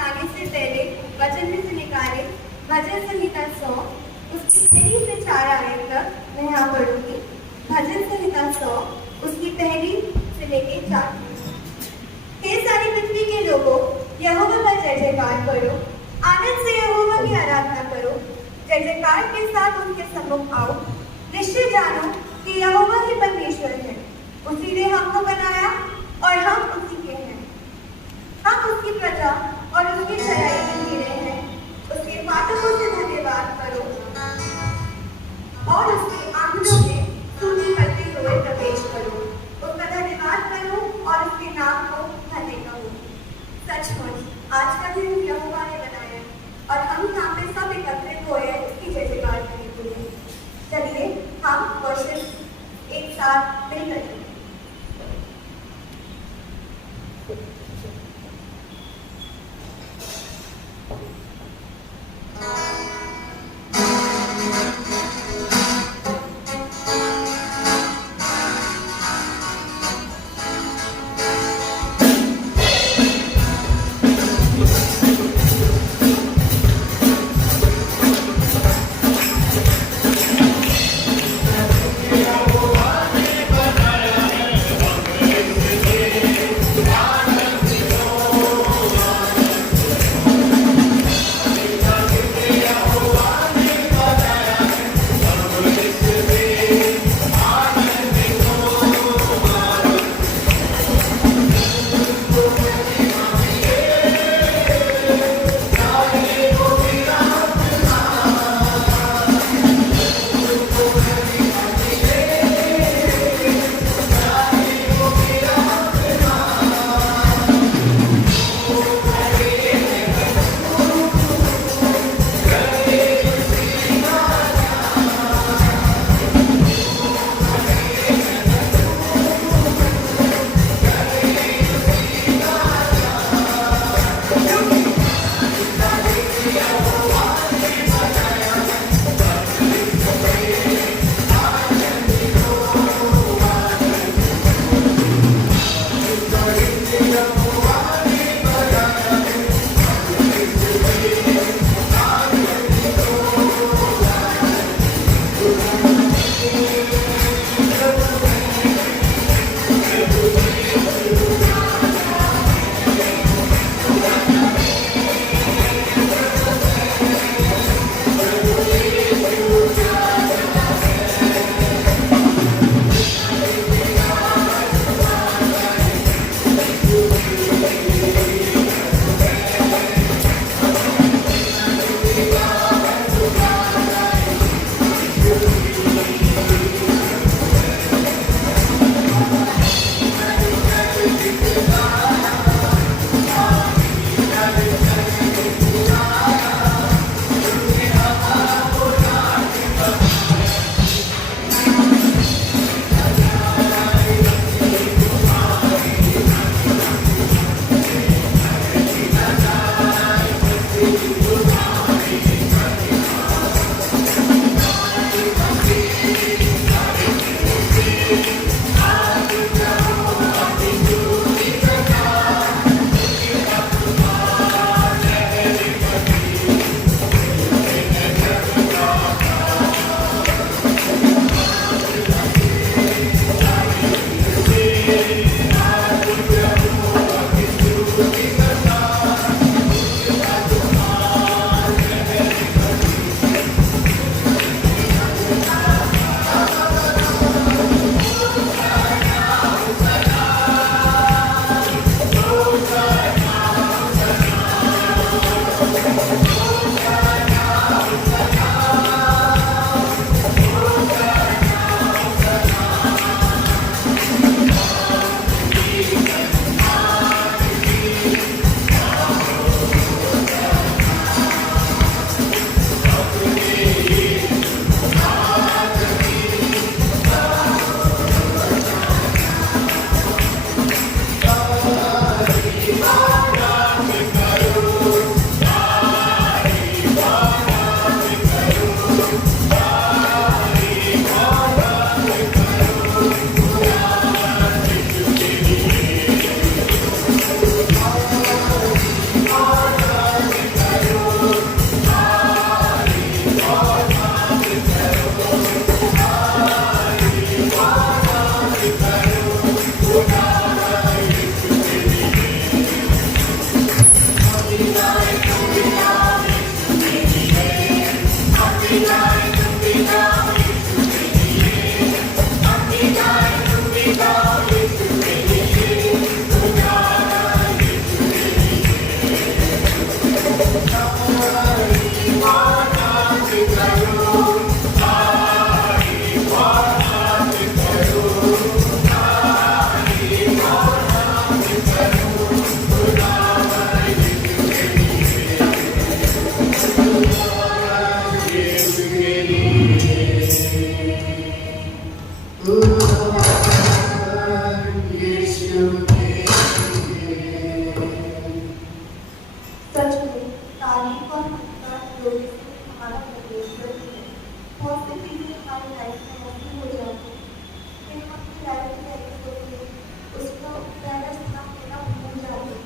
जाने से पहले वचन में से निकाले भजन संहिता 100 उसकी पहली से 4 आयत तक मैं यहाँ पढ़ूंगी। भजन संहिता 100 उसकी पहली से लेके 4। हे सारी पृथ्वी के लोगों, यहोवा का जय जयकार करो, आनंद से यहोवा की आराधना करो, जय जयकार के साथ उनके सम्मुख आओ। निश्चय जानो कि यहोवा ही परमेश्वर है, उसी ने हमको बनाया और हम उसी के हैं। हम उसकी प्रजा और उसकी चराई में गिरे हैं। उसके फाटकों से धन्यवाद करो और उसके आंगनों में स्तुति करते हुए प्रवेश करो। उसका धन्यवाद करो और उसके नाम को धन्य कहो। सचमुच आज का दिन यहोवा ने बनाया और हम यहाँ पे सब एकत्रित हुए हैं उसकी जय जयकार करने के लिए। चलिए हम वर्शिप एक साथ मिलकर करें। यहोवा ने बनाया सच में तारीफ और हकीकत लोगों से हमारा परमेश्वर ही है। बहुत सी चीज़ें हमारी लाइफ में ऐसी हो जाती हैं कि हम अपनी लाइफ में ऐसी होती है उसको पहला स्थान देना भूल जाते हैं,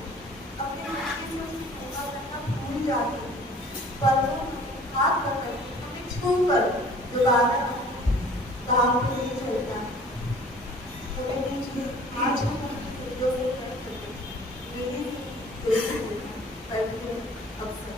अपने मुश्किल में उसको पूरा करना भूल जाते हैं, पर वो हमें हाथ पकड़ हमें छू कर दोबारा काम के लिए चलता है। तो ऐसी चीज़ आज हम अपनी जिंदगियों में कर सकते हैं। ये भी कोई करके अवसर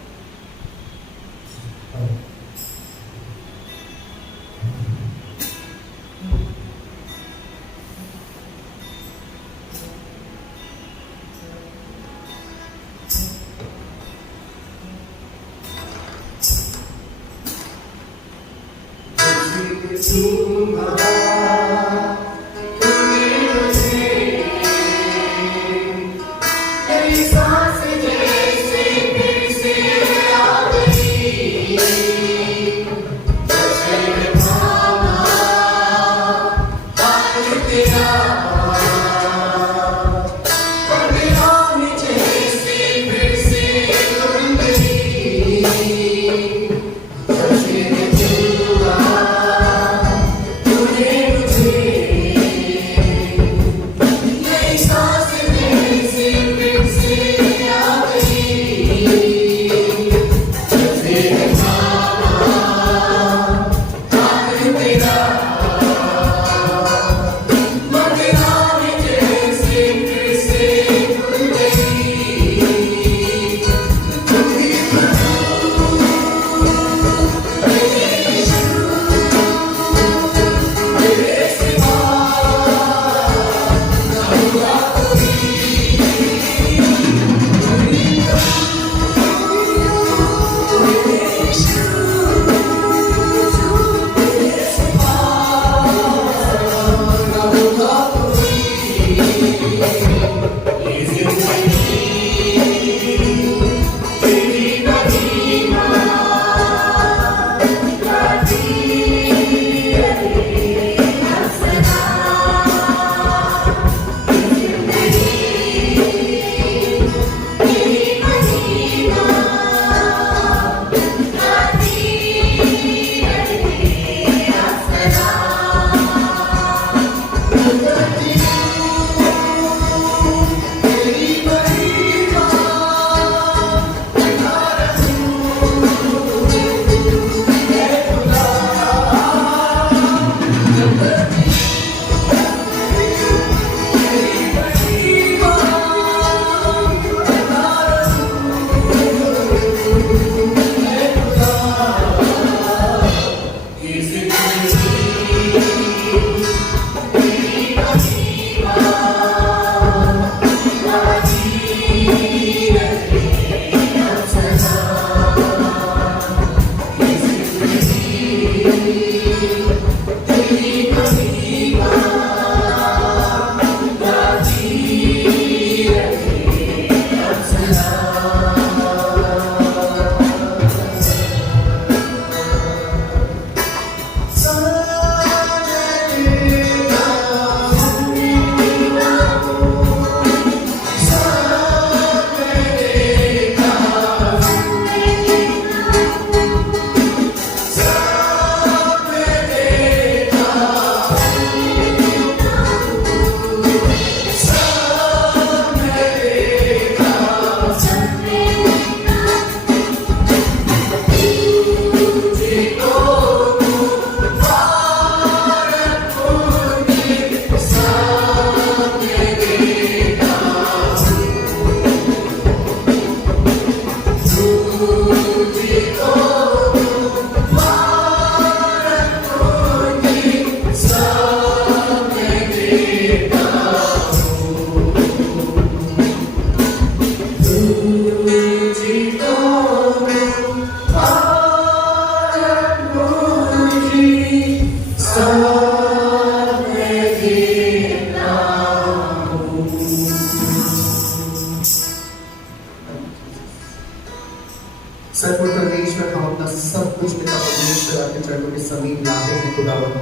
सचमुच परमेश्वर हम अपना सब कुछ पिता परमेश्वर आपके चरणों के समीप लाते हैं खुदावन।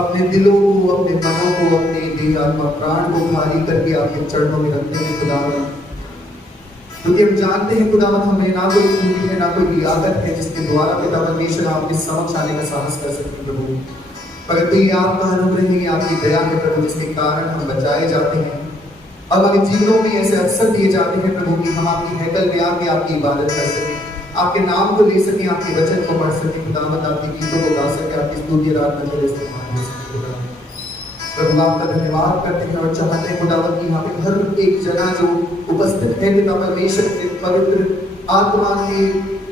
अपने दिलों को, अपने मनों को, अपने देह आत्मा प्राण को खाली करके आपके चरणों में रखते हैं खुदावन। क्योंकि हम जानते हैं खुदावन हमें ना कोई पूंजी है ना कोई लियाकत है जिसके द्वारा पिता परमेश्वर आपके समक्ष आने का साहस कर सकते प्रभु, मगर तो ये आपका अनुग्रह है, आपकी दया है प्रभु, जिसके कारण हम बचाए जाते हैं और हमारे जीवनों में ऐसे अवसर दिए जाते हैं प्रभु कि हम आपकी हैकल में आके आपकी इबादत कर सकें, आपके नाम को ले सकें, आपके वचन को पढ़ सकें, खुदावंद आपके गीतों को गा सकें, आपकी स्तुति रात में इस्तेमाल हो सके। प्रभु आपका धन्यवाद करते हैं और चाहते हैं खुदावंद की यहाँ पे हर एक जना जो उपस्थित है पिता परमेश्वर के पवित्र आत्मा के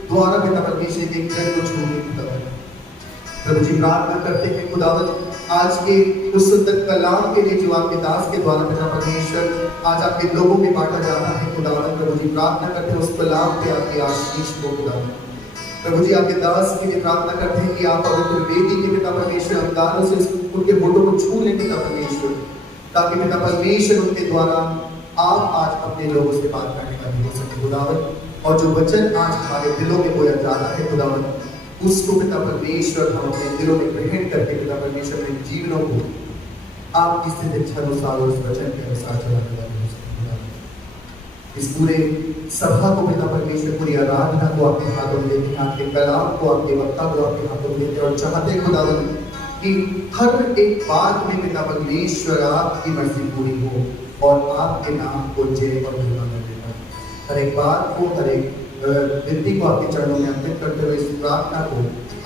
द्वारा पिता परमेश्वर के जन को छूने खुदावंद प्रभु जी प्रार्थना करते हैं खुदावंद आज के उस सुंदर कलाम के लिए जो आपके दास के द्वारा पिता परमेश्वर आज आपके लोगों में बांटा जाता है खुदावंद प्रभु जी प्रार्थना करते हैं उस कलाम पे आपके आशीष को खुदावंद प्रभु जी आपके दास के लिए प्रार्थना करते हैं कि आप पवित्र वेदी के पिता परमेश्वर अंगारों से उनके होठों को छू लें पिता परमेश्वर, ताकि पिता परमेश्वर उनके द्वारा आप आज अपने लोगों से बात करने वाले हो सके खुदावंद, और जो वचन आज हमारे दिलों में बोया जाता है खुदावंद उसको पिता परमेश्वर हम अपने दिलों में ग्रहण करके पिता परमेश्वर अपने जीवनों को आपकी स्थिति इच्छा अनुसार उस वचन के अनुसार चलाने वाले हो सके खुदावंद। इस पूरे सभा को पिता परमेश्वर पूरी आराधना को आपके हाथों में लेते हैं, आपके कलाम को आपके वक्ता को आपके हाथों में लेते हैं और चाहते हैं खुदावंद कि हर एक बात में पिता परमेश्वर आपकी मर्जी पूरी हो और आपके नाम को जय और महिमा मिलेगा। हर एक बात को हर एक विनती को आपके चरणों में अर्पित करते हुए इस प्रार्थना को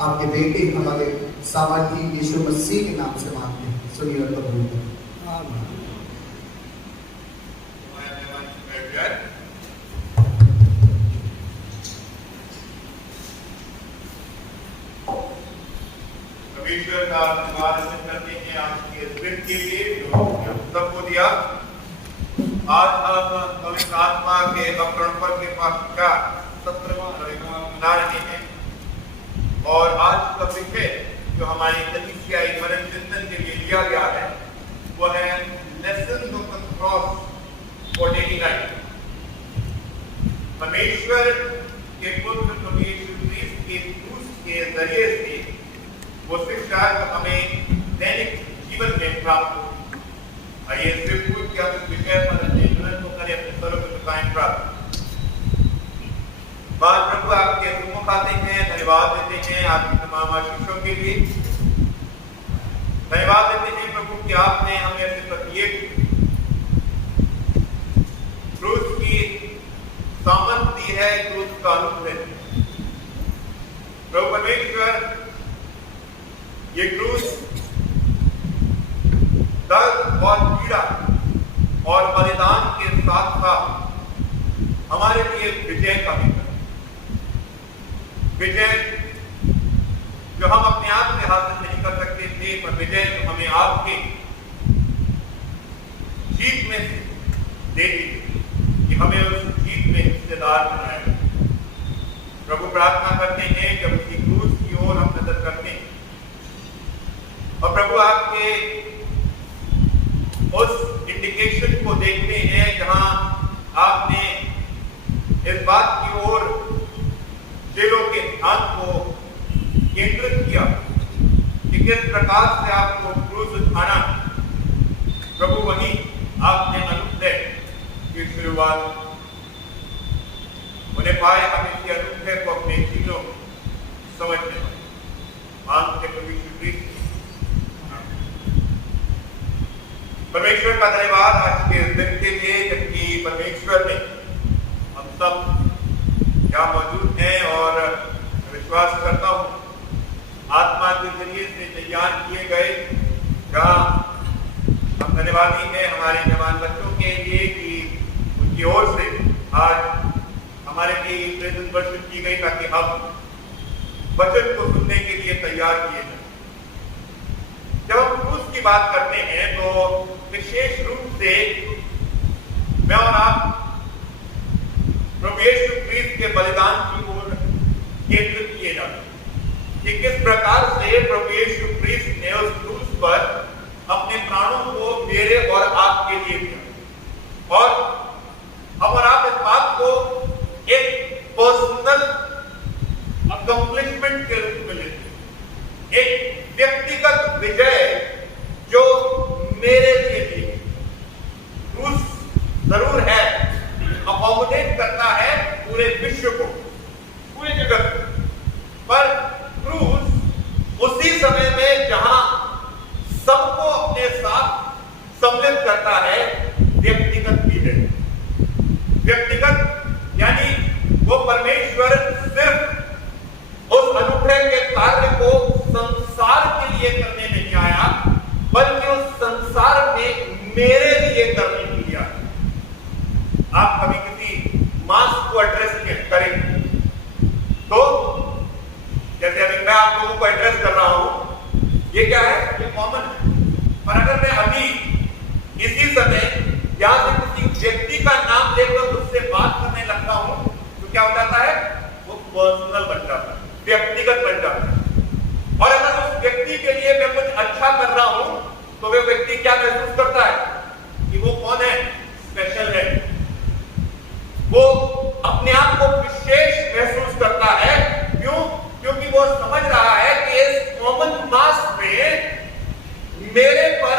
आपके बेटे हमारे सामर्थी यीशु मसीह के नाम से मांगते हैं, सुनिए और कबूल करें। परमेश्वर का धन्यवाद करते हैं आपके स्पिरिट के लिए जो पुस्तक को दिया। आज हम पवित्र आत्मा के अवतरण के पास का 17वां मना रहे हैं और आज का विषय जो हमारी कलीसियाई मरण चिंतन के लिए लिया गया है वो है lesson of the cross for daily life. परमेश्वर के पुत्र परमेश्वर के क्रूस के जरिए से वो शिक्षा हमें दैनिक जीवन में प्राप्त हो। आइए सिर्फ कुछ क्या इस विषय पर चिंतन को करें, अपने स्वरों में बताएं प्राप्त। बात प्रभु आपके हुक्म खाते हैं, धन्यवाद देते हैं आपकी तमाम आशीषों के लिए। धन्यवाद देते हैं प्रभु कि आपने हमें अपने प्रत्येक क्रूस की सामर्थ दी है, क्रूस का अनुग्रह। प्रभु परमेश्वर ये क्रूस दर्द और पीड़ा और बलिदान के साथ साथ हमारे लिए विजय का भी है। विजय जो हम अपने आप से हासिल नहीं कर सकते थे, पर विजय जो हमें आपके जीत में दे दी कि हमें उस जीत में हिस्सेदार बनाया। प्रभु प्रार्थना करते हैं जब उसी क्रूस की ओर हम नजर करते हैं और प्रभु आपके उस इंडिकेशन को देखते हैं जहां आपने इस बात की ओर दिलों के ध्यान को केंद्रित किया कि किस प्रकार से आपको क्रूस उठाना। प्रभु वही आपने अनुग्रह की शुरुआत उन्हें पाए, हम इस अनुग्रह को अपने जीवनों समझने मांगते प्रभु परमेश्वर का धन्यवाद आज के दिन के लिए, जबकि परमेश्वर ने हम सब यहाँ मौजूद हैं और विश्वास करता हूँ आत्मा के जरिए से तैयार किए गए, जहाँ हम धन्यवादी हैं हमारे जवान बच्चों के लिए कि उनकी ओर से आज हमारे लिए प्रेजेंट वर्षिप की गई ताकि हम वचन को सुनने के लिए तैयार किए जाए। जब हम क्रूस की बात करते हैं तो विशेष रूप से मैं और आप प्रभु यीशु क्रिस्त के बलिदान की ओर केंद्रित किए जाते हैं कि किस प्रकार से प्रभु यीशु क्रिस्त ने उस क्रूस पर अपने प्राणों को मेरे और आपके लिए दिया और हम और आप इस बात को एक पर्सनल अकम्प्लिशमेंट के रूप में लेते हैं, एक व्यक्तिगत विजय जो मेरे लिए थी। क्रूस जरूर है, अकोमोडेट मोहित करता है पूरे विश्व को, पूरे जगत को। पर क्रूस उसी समय में जहां सबको अपने साथ सम्मिलित करता है, व्यक्तिगत भी है। व्यक्तिगत यानी वो परमेश्वर सिर्फ उस अनुग्रह के कार्य को संसार के लिए करने नहीं आया, बल्कि उस संसार में मेरे लिए करने के लिए आया। आप कभी किसी मास को एड्रेस करें तो जैसे अभी मैं आप लोगों को एड्रेस कर रहा हूं, ये क्या है? ये कॉमन है। पर अगर मैं अभी इसी समय यहां से किसी व्यक्ति का नाम लेकर उससे बात करने लगता हूं तो क्या हो जाता है? वो पर्सनल बन जाता है, व्यक्तिगत बन जाता है। और अगर उस व्यक्ति के लिए मैं कुछ अच्छा कर रहा हूं तो वो व्यक्ति क्या महसूस करता है कि वो कौन है? स्पेशल है। वो अपने आप को विशेष महसूस करता है। क्यों? क्योंकि वो समझ रहा है कि इस कॉमन मास में मेरे पर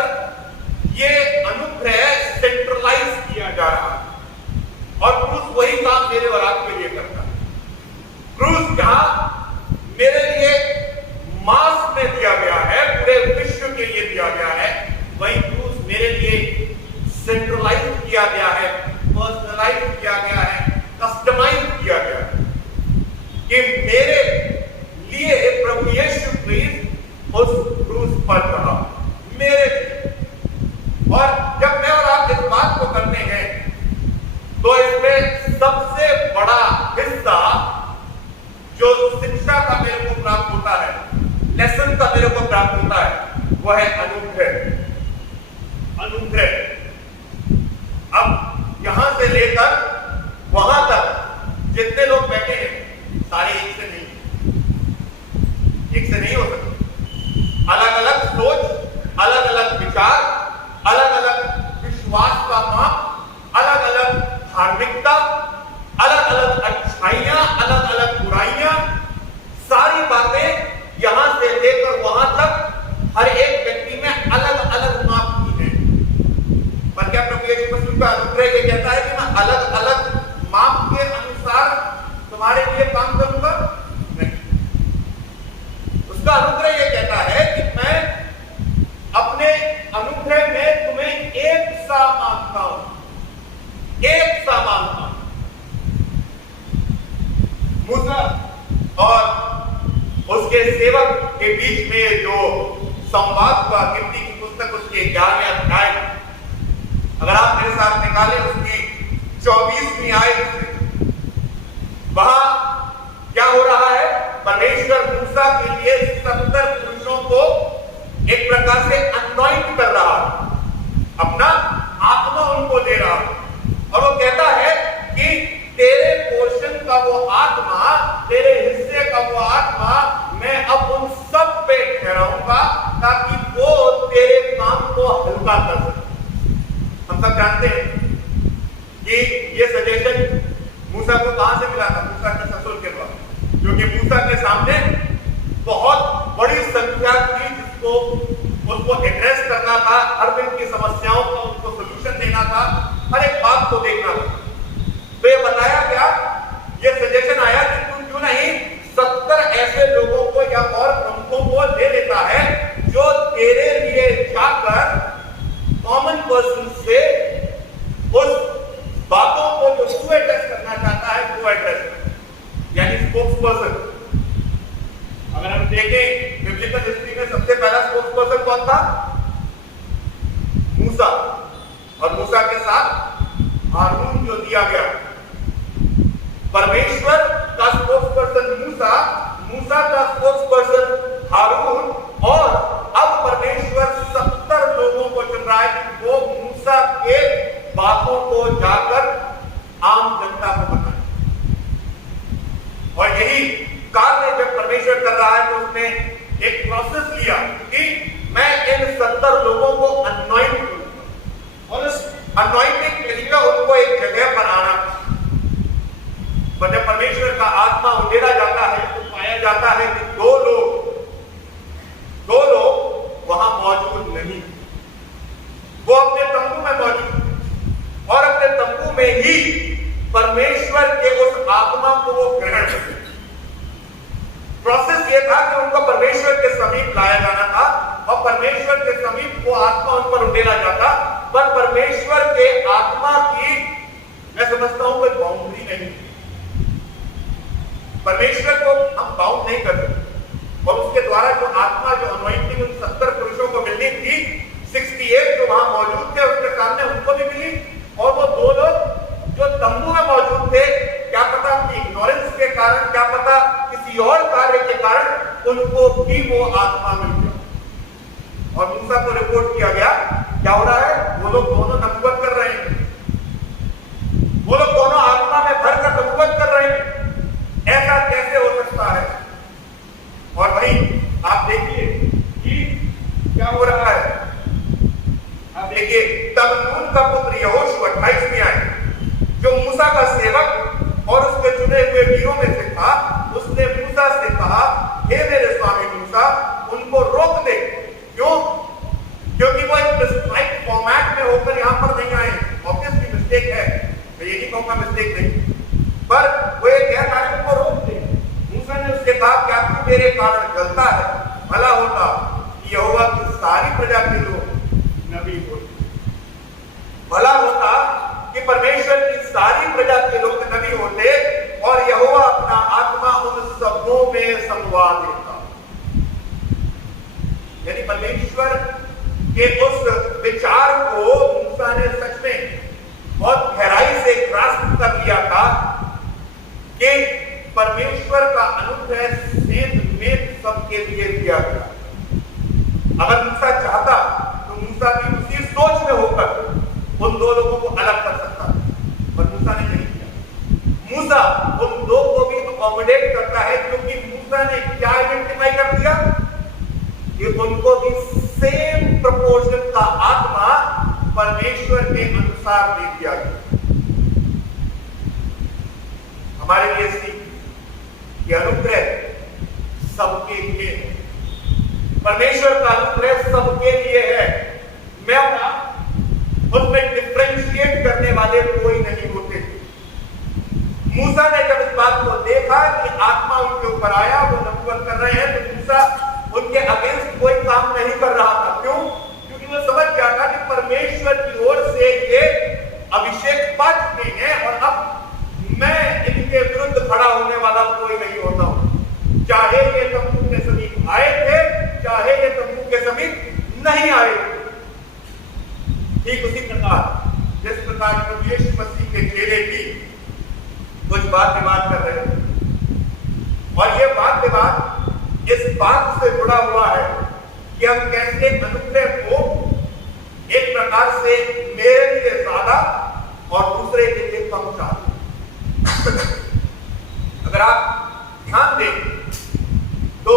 ये अनुग्रह सेंट्रलाइज किया जा रहा है। और क्रूस वही काम मेरे और आपके लिए करता है। क्रूस जहां मेरे लिए मास में दिया गया है, पूरे विश्व के लिए दिया गया है, वही क्रूस मेरे लिए सेंट्रलाइज किया गया है, पर्सनलाइज किया गया है, कस्टमाइज किया गया है कि मेरे लिए प्रभु यीशु क्रिस्ट उस क्रूस पर रहा, मेरे लिए। और जब मैं और आप इस बात को करते हैं तो इसमें सबसे बड़ा हिस्सा जो शिक्षा का मेरे को प्राप्त होता है, लेसन का मेरे को प्राप्त होता है, वह है अनुग्रह। अनुग्रह। अब यहां से लेकर वहां तक जितने लोग बैठे हैं सारे एक से नहीं हो सकते। अलग अलग सोच, अलग अलग विचार, अलग अलग विश्वास का माप, अलग अलग धार्मिकता, अलग अलग अच्छाइयां, अलग अलग बुराइयां, सारी बातें यहां से लेकर वहां तक हर एक व्यक्ति में अलग अलग माप की है। पर क्या प्रभु यीशु मसीह का अनुग्रह ये कहता है कि मैं अलग अलग माप के अनुसार तुम्हारे लिए काम करूंगा? नहीं। उसका अनुग्रह ये कहता है कि मैं अपने अनुग्रह में तुम्हें एक सा मानता हूं, एक सा मानता हूं। मूसा और उसके सेवक के बीच में जो संवाद हुआ, गिनती की पुस्तक उसके 11वें अध्याय, अगर आप मेरे साथ निकालें उसकी 24वीं आयत, वहां क्या हो रहा है? परमेश्वर मूसा के लिए 70 पुरुषों को एक प्रकार से अनॉइंट कर रहा है, अपना आत्मा उनको दे रहा है। और वो कहता है कि तेरे पोर्शन का वो आत्मा, तेरे हिस्से का वो आत्मा मैं अब उन सब पे ठहराऊंगा ताकि वो तेरे काम को हल्का कर सके। हम सब जानते हैं कि ये सजेशन मूसा को कहां से मिला था? मूसा के ससुर के द्वारा, क्योंकि मूसा के सामने बहुत बड़ी संख्या थी जिसको उसको एड्रेस करना था, हर दिन की समस्याओं का उनको सलूशन देना था, हर एक बात को देखना था। तो ये बताया गया, ये सजेशन आया कि तू क्यों नहीं 70 ऐसे लोगों को या और प्रमुखों को ले लेता है जो तेरे लिए जाकर कॉमन पर्सन से उस बातों को जो तू एड्रेस करना चाहता है वो एड्रेस कर, यानी स्पोक्स पर्सन। अगर हम देखें बिब्लिकल हिस्ट्री में सबसे पहला स्पोक्स पर्सन कौन था? मूसा। और मूसा के साथ हारून जो दिया गया, परमेश्वर का स्पोक्स पर्सन मूसा, मूसा का स्पोक्स पर्सन हारून, और अब परमेश्वर 70 लोगों को चुन रहा है कि वो मूसा के बातों को जाकर आम जनता को बताए। और यही कार्य जब परमेश्वर कर रहा है तो उसने एक प्रोसेस लिया कि मैं इन 70 लोगों को अनॉइंट करूंगा, और उस अनॉइंटिंग के लिए उनको एक जगह पर आना। पर जब परमेश्वर का आत्मा उडेरा जाता है तो पाया जाता है कि दो लोग वहां मौजूद नहीं, वो अपने तंबू में मौजूद, और अपने तंबू में ही परमेश्वर परमेश्वर के उस आत्मा को वो ग्रहण करते। प्रोसेस ये था कि उनको परमेश्वर के समीप लाया जाना था और परमेश्वर के समीप वो आत्मा उन पर उंडेला जाता, पर परमेश्वर के आत्मा की मैं समझता हूं कोई बाउंड्री नहीं। परमेश्वर को हम बाउंड नहीं कर सकते और उसके द्वारा जो आत्मा जो अनॉइंटिंग उन 70 पुरुषों को मिलनी थी, 68 जो वहां मौजूद थे उसके सामने उनको भी मिली, और वो 2 लोग जो तंबू में मौजूद थे, क्या पता अपनी इग्नोरेंस के कारण, क्या पता किसी और कार्य के कारण उनको भी वो आत्मा मिल गया। और मूसा को रिपोर्ट किया गया क्या हो रहा है, वो लोग दोनों नबूवत कर रहे हैं, वो लोग दोनों आत्मा में भर कर नबूवत कर रहे हैं। ऐसा कैसे हो सकता है? और वहीं आप देखिए कि क्या हो रहा है। आप देखिए, तब नून का पुत्र यहोशू 28 में आए, जो मूसा का सेवक और उसके चुने हुए वीरों में से था। उसने मूसा से कहा, हे मेरे स्वामी मूसा, उनको रोक दे। क्यों? क्योंकि वो एक प्रिस्क्राइब्ड फॉर्मेट में होकर यहां पर नहीं आए। ऑब्वियसली मिस्टेक है, मैं ये नहीं कहूंगा मिस्टेक नहीं, पर वो एक गैर कार्य को रोक दे। मूसा ने उससे कहा, क्या तू मेरे कारण जलता है? भला होता कि यहोवा की सारी प्रजा के लोग नबी होते। भला होता कि परमेश्वर की सारी प्रजा के लोग नबी होते और यहोवा अपना आत्मा उन सबों में समवा देता। यानी परमेश्वर के उस विचार को मूसा ने सच में बहुत गहराई से ग्रास्प कर लिया था कि परमेश्वर का अनुग्रह सेध में सबके लिए दिया गया। अगर मूसा चाहता तो मूसा भी उसी सोच में होकर उन 2 लोगों को अलग कर सकता है, पर मूसा ने नहीं किया। मूसा उन 2 को भी अकोमोडेट करता है, क्योंकि मूसा ने क्या आइडेंटिफाई कर दिया कि उनको भी सेम प्रपोर्शन का आत्मा परमेश्वर के अनुसार दे दिया गया। हमारे लिए सीख कि अनुग्रह सबके लिए है, परमेश्वर का अनुग्रह सबके लिए है। मैं उसमें डिफरेंशिएट करने वाले कोई नहीं होते। मूसा ने जब इस बात को देखा कि आत्मा उनके ऊपर आया, वो नबूवत कर रहे हैं, तो मूसा उनके अगेंस्ट कोई काम नहीं कर रहा था। क्यों? क्योंकि वो समझ गया था कि परमेश्वर की ओर से ये अभिषेक पा चुके हैं और अब मैं इनके विरुद्ध खड़ा होने वाला कोई नहीं होता हूं। चाहे ये तंबू के समीप आए थे, चाहे ये तंबू के समीप नहीं आए। ठीक उसी प्रकार जिस प्रकार प्रभु यीशु मसीह के चेले भी कुछ बात विवाद कर रहे हैं, और ये बात विवाद इस बात से जुड़ा हुआ है कि हम कैसे अनुग्रह को एक प्रकार से मेरे लिए ज्यादा और दूसरे के लिए कम चाहते। अगर आप ध्यान दें तो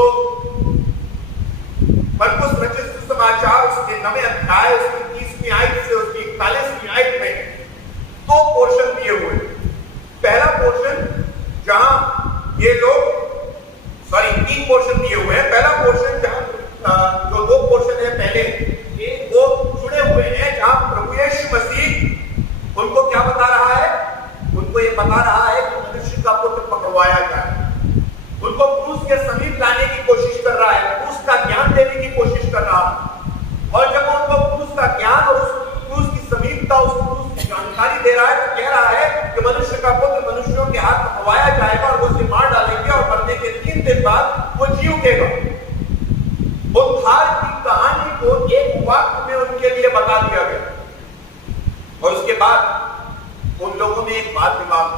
मरकुस रचित सुसमाचार उसके 9वें अध्याय उसकी 30वीं आयत से उसकी 41वीं आयत में 2 पोर्शन दिए हुए। पहला पोर्शन जहां ये लोग 3 पोर्शन दिए हुए हैं। पहला पोर्शन जहां जो 2 पोर्शन है पहले एक वो जुड़े हुए हैं, जहां प्रभु यीशु मसीह उनको क्या बता रहा है? उनको ये बता रहा है कि मनुष्य का पुत्र पकड़वाया जाए। उनको क्रूस के समीप लाने की कोशिश कर रहा है, क्रूस का ज्ञान देने की कोशिश कर रहा है। और जब उनको क्रूस का ज्ञान और उस क्रूस की समीपता, उस क्रूस की जानकारी दे रहा है, तो कह रहा है कि मनुष्य का पुत्र मनुष्यों के हाथ पकड़वाया जाएगा और वो उसे मार डालेंगे और मरने के 3 दिन बाद वो जी उठेगा। उद्धार की कहानी को एक वाक्य में उनके लिए बता दिया गया। और उसके बाद उन लोगों में एक बात दिमाग,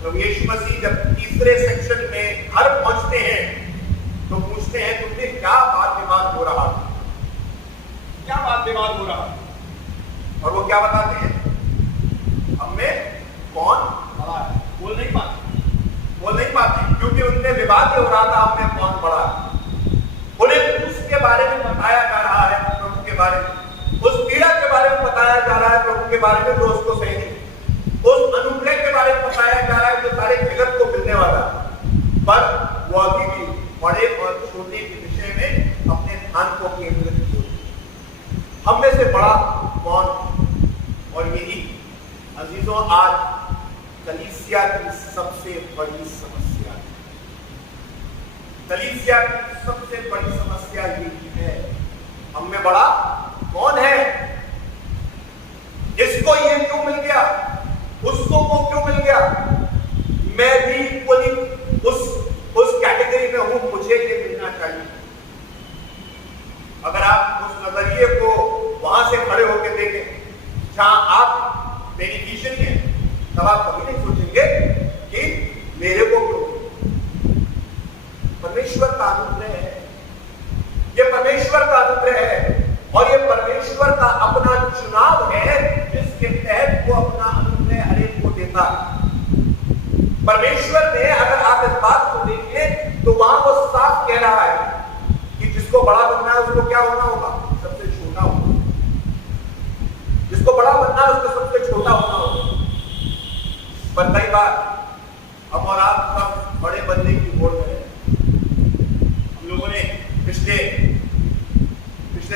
प्रभु यीशु मसीह जब तीसरे सेक्शन में घर पहुंचते हैं तो पूछते हैं, तुमने क्या बात विवाद हो रहा, क्या बात विवाद हो रहा? और वो क्या बताते हैं? हमें कौन बड़ा है? बोल नहीं पाते क्योंकि उनमें विवाद हो रहा था, हमें कौन बड़ा है। उन्हें उसके बारे में बताया जा रहा है, प्रभु के बारे में, उस पीड़ा के बारे में बताया जा रहा है, प्रभु के बारे में जो उसको सही नहीं, उस अनुग्रह के बारे में बताया जा रहा है जो सारे जगत को मिलने वाला। पर वो अभी भी बड़े और छोटे के विषय में अपने ध्यान को केंद्रित किए। हम में से बड़ा कौन? और यही अजीजों आज कलीसिया की सबसे बड़ी समस्या है। कलीसिया की सबसे बड़ी समस्या यही है, हम में बड़ा कौन है? इसको ये क्यों मिल गया, उसको वो क्यों मिल गया, मैं भी इक्वली उस कैटेगरी में हूं, मुझे ये मिलना चाहिए। अगर आप उस नजरिए को वहां से खड़े होकर देखें जहां आप बेनिफिशियरी हैं, तब आप कभी नहीं सोचेंगे कि मेरे को क्यों। परमेश्वर का अनुग्रह है, ये परमेश्वर का अनुग्रह है और ये परमेश्वर का अपना चुनाव है जिसके तहत वो अपना अनुग्रह हर एक को देता है। परमेश्वर ने, अगर आप इस बात को देखें तो वहां वो साफ कह रहा है कि जिसको बड़ा बनना है उसको क्या होना होगा, सबसे छोटा होगा। जिसको बड़ा बनना है उसको सबसे छोटा होना होगा। पर कई बार हम और आप सब बड़े बनने की होड़ में हैं। हम लोगों ने पिछले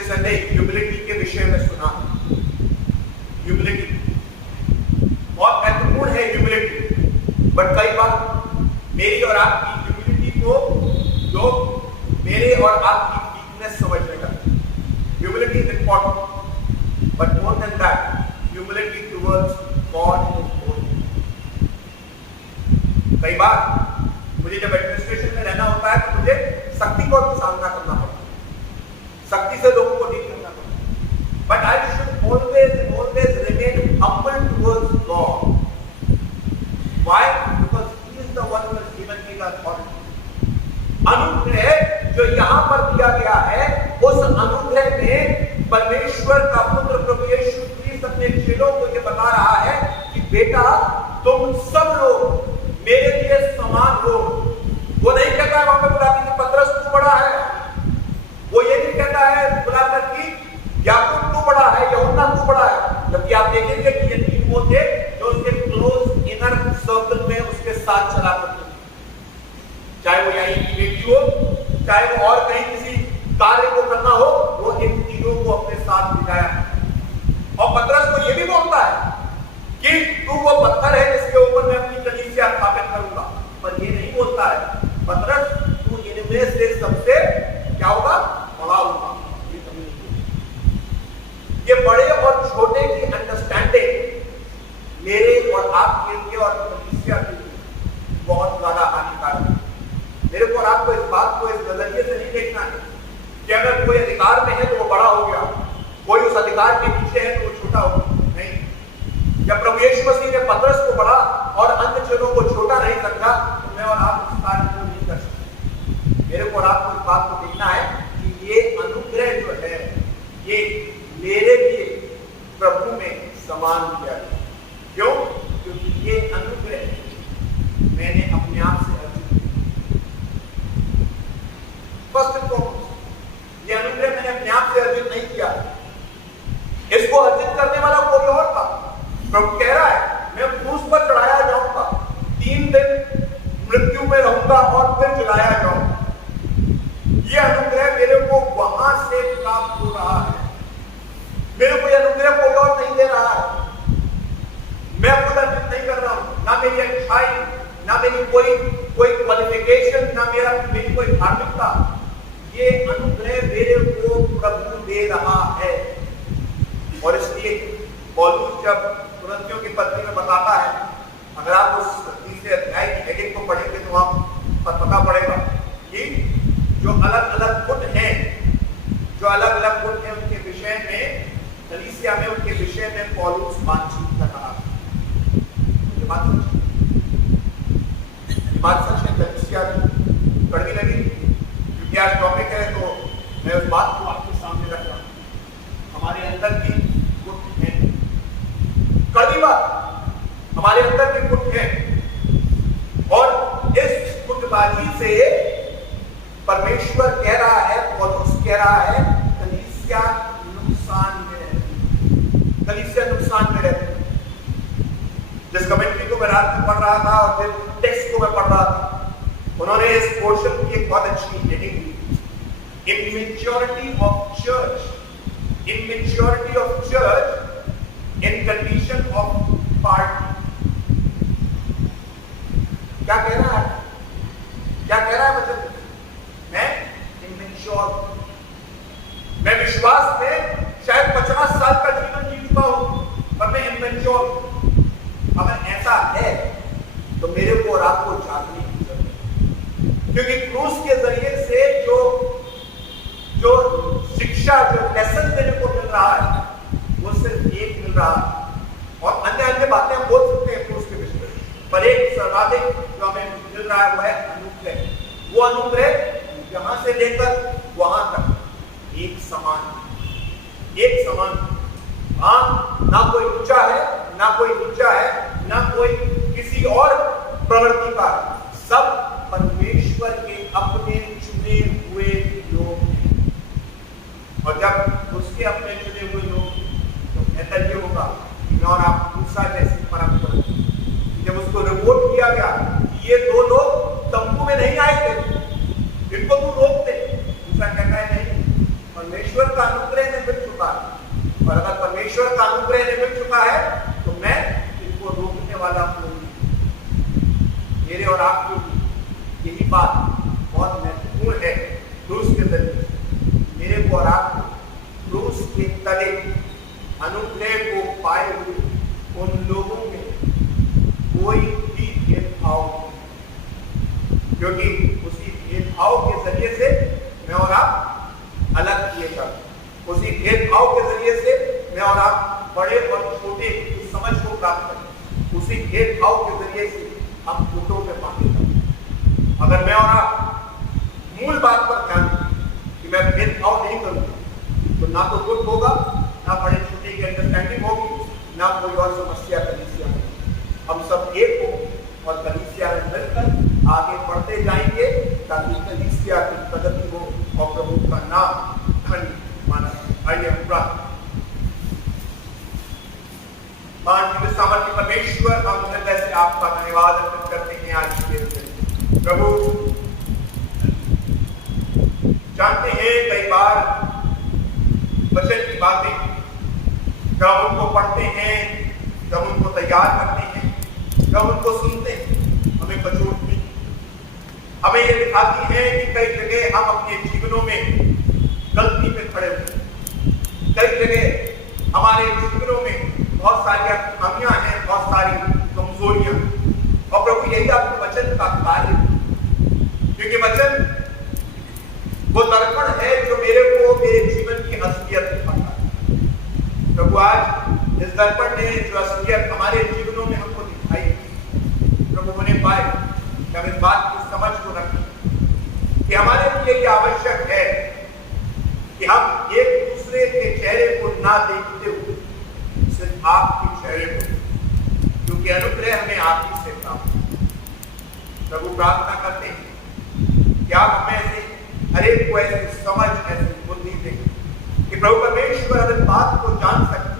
संडे ह्यूमिलिटी के विषय में सुना। ह्यूमिलिटी बहुत महत्वपूर्ण है, ह्यूमिलिटी। बट कई बार मेरी और आपकी ह्यूमिलिटी को लोग मेरे और आपकी वीकनेस समझने लगते। Humility is important, but more than that, humility towards God and his Holi. कई बार मुझे जब एडमिनिस्ट्रेशन में रहना होता है तो मुझे शक्ति को सामना करना पड़ता है, शक्ति से लोगों को डील करना पड़ता है। But I should always remain humble towards God. Why? Because he is the one who has given me the authority. अनुग्रह जो यहाँ पर दिया गया है, उस अनुग्रह में परमेश्वर का पुत्र प्रभु यीशु क्रिस्त अपने चेलों को ये बता रहा है कि बेटा तुम सब लोग मेरे लिए समान हो। वो नहीं कहता है वहां पर बुलाकर कि पतरस तू बड़ा है, वो ये नहीं कहता है बुलाकर कि याकूब तू बड़ा है, यूहन्ना तू बड़ा है। जबकि आप देखेंगे कि ये तीन वो थे जो उसके क्लोज इनर सर्कल में उसके साथ चला करते थे, चाहे वो याई की बेटी हो, चाहे वो और कहीं किसी कार्य को करना हो, वो इन तीनों को अपने साथ मिलाया। और पतरस को ये भी बोलता है कि तू वो पत्थर है जिसके ऊपर मैं अपनी कलीसिया स्थापित करूंगा। पर ये नहीं बोलता है पतरस तू इनमें से सबसे क्या होगा, बड़ा होगा। ये बड़े और छोटे की अंडरस्टैंडिंग मेरे और आपके लिए और कलीसिया के लिए बहुत ज्यादा हानिकारक है। मेरे को और आपको इस बात को इस नजरिए से नहीं देखना है कि अगर कोई अधिकार में है तो वो बड़ा हो गया, कोई उस अधिकार के नीचे है तो वो छोटा हो गया। नहीं, जब प्रभु यीशु मसीह ने पतरस को बड़ा और अन्य चेलों को छोटा नहीं समझा तो मैं और आप इस कार्य को नहीं कर सकते। मेरे को और आपको इस बात को देखना है कि ये अनुग्रह जो है ये मेरे लिए प्रभु में समान किया गया। क्यों? क्योंकि ये अनुग्रह मैंने अपने आप से अर्जित किया। फर्स्ट एंड फॉरमोस्ट, ये अनुग्रह मैंने अपने आप से अर्जित नहीं किया, इसको अर्जित करने वाला कोई और था। प्रभु कह रहा है मैं क्रूस पर चढ़ाया जाऊंगा, 3 दिन मृत्यु में रहूंगा और फिर जलाया जाऊंगा। ये अनुग्रह मेरे को वहां से प्राप्त हो रहा है। मेरे को यह अनुग्रह कोई और नहीं दे रहा है। मैं खुद अर्जित नहीं कर रहा हूं, ना मेरी अच्छाई, ना मेरी कोई क्वालिफिकेशन, ना मेरी कोई धार्मिकता। ये अनुग्रह मेरे को प्रभु दे रहा है। और इसलिए पौलुस जब कुरिन्थियों की पत्री में बताता है, अगर आप उस 30वें अध्याय की हेडिंग को पढ़ेंगे तो आपको पता पड़ेगा कि जो अलग अलग गुण हैं उनके विषय में, कलीसिया में उनके विषय में पौलुस बातचीत कर रहा है। ये बात सच है, कलीसिया कड़वी लगी क्योंकि आज टॉपिक है तो मैं उस बात को आपके सामने रख रहा हूं। हमारे अंदर की गुण है, कड़वी बात हमारे अंदर के गुण है, और इस गुटबाजी से परमेश्वर कह रहा है, पौलुस कह रहा है कलीसिया नुकसान में रहती है। जिस कमेंट्री को मैं रात में पढ़ रहा था और जिस टेक्स्ट को मैं पढ़ रहा था, उन्होंने इस पोर्शन की एक बहुत अच्छी heading the, immaturity of church in condition of party. कह रहा है? क्या कह रहा है वचन? मैं इमेच्योर, मैं विश्वास में शायद 50 साल का जीवन जी चुका हूं, पर मैं इमेच्योर। अगर ऐसा है तो मेरे को और आपको जागने की जरूरत है, क्योंकि क्रूस के जरिए से जो शिक्षा, जो लेसन मेरे को मिल रहा है, वो सिर्फ एक मिल रहा है। और अन्य अन्य बातें हम बोल सकते हैं क्रूस के विषय में, पर एक सर्वाधिक जो हमें मिल रहा है वो है अनुग्रह। वो अनुग्रह यहां से लेकर वहां तक एक समान, एक समान। हाँ, ना कोई ऊंचा है, ना कोई नीचा है, ना कोई किसी और प्रवृत्ति का, सब परमेश्वर के अपने चुने हुए लोग हैं। और जब उसके अपने चुने हुए लोग, तो बेहतर ये होगा कि मैं और आप मूसा जैसी परंपरा, जब उसको रिपोर्ट किया गया कि ये दो लोग तंबू में नहीं आए थे, इनको तू रोक दे, मूसा कहता है नहीं, परमेश्वर का अनुग्रह ने मिल चुका है, और अगर परमेश्वर का अनुग्रह ने मिल चुका है तो मैं इनको रोकने वाला हूं। मेरे और आपके लिए यही बात बहुत महत्वपूर्ण है। क्रूस के जरिए मेरे को और आपको क्रूस के तले अनुग्रह को पाए हुए उन लोगों में कोई भी भेदभाव नहीं, क्योंकि उसी भेदभाव के जरिए से मैं और आप अलग किए जाते, उसी भेदभाव के जरिए से मैं और आप बड़े और छोटे की समझ को प्राप्त करें, उसी भेदभाव के जरिए से हम फूटों पे बांटे जाते। अगर मैं और आप मूल बात पर ध्यान दें कि मैं भेदभाव नहीं करूंगा, तो ना तो गुट होगा, ना बड़े छोटे की अंडरस्टैंडिंग होगी, ना कोई और समस्या कलीसिया में। हम सब एक हो और कलीसिया में मिलकर आगे बढ़ते जाएंगे, ताकि कलीसिया की प्रगति हो और प्रभु का नाम धन्य माना। आइए हम प्रार्थना। सामर्थ्य परमेश्वर, हम हृदय से आपका धन्यवाद अर्पित करते हैं आज के दिन। प्रभु, जानते हैं कई बार वचन की बातें जब उनको पढ़ते हैं, जब उनको तैयार करते हैं, जब उनको सुनते हैं, हमें कचोटती, हमें ये दिखाती है कि कई जगह हम अपने जीवनों में गलती पे खड़े हुए, कई जगह हमारे जीवनों में बहुत सारी खामियां हैं, बहुत सारी कमजोरियां, और प्रभु यही आपके वचन का कार्य, क्योंकि वचन वो दर्पण है जो मेरे को मेरे जीवन की असलियत दिखाता है। प्रभु, आज इस दर्पण ने जो असलियत हमारे जीवनों में हमको दिखाई, प्रभु उन्हें पाए कि हम इस बात की समझ को रखें कि हमारे लिए ये आवश्यक है कि हम एक दूसरे के चेहरे को ना देखते हुए सिर्फ आपके चेहरे को, क्योंकि अनुग्रह हमें आप ही से प्राप्त। प्रभु, प्रार्थना करते हैं कि आप हमें ऐसे हर एक को ऐसी समझ, ऐसी बुद्धि दें कि प्रभु परमेश्वर हम इस बात को जान सकते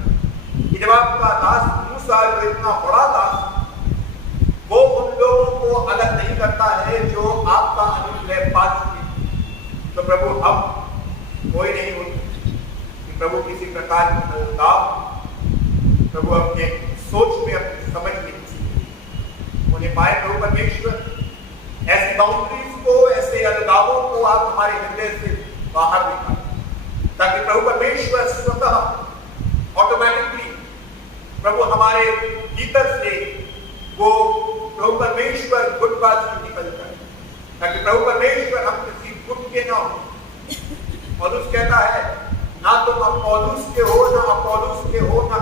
कि जब आपका दास मूसा जो इतना बड़ा दास, वो उन लोगों को अलग नहीं करता है जो आपका अनुग्रह पा चुके, तो प्रभु हम कोई नहीं होती कि प्रभु किसी प्रकार की अलगाव प्रभु अपने सोच में, अपनी समझ में किसी उन्हें पाए। प्रभु परमेश्वर, ऐसी बाउंड्रीज को, ऐसे अलगावों को आप हमारे हृदय से बाहर निकालें, ताकि प्रभु परमेश्वर स्वतः ऑटोमेटिकली प्रभु हमारे भीतर से वो प्रभु परमेश्वर गुटबाजी निकल जाए, ताकि प्रभु परमेश्वर हम किसी गुट के ना हो। पौलुस कहता है, ना तुम अपोलोस के हो, ना अपोलोस के हो, ना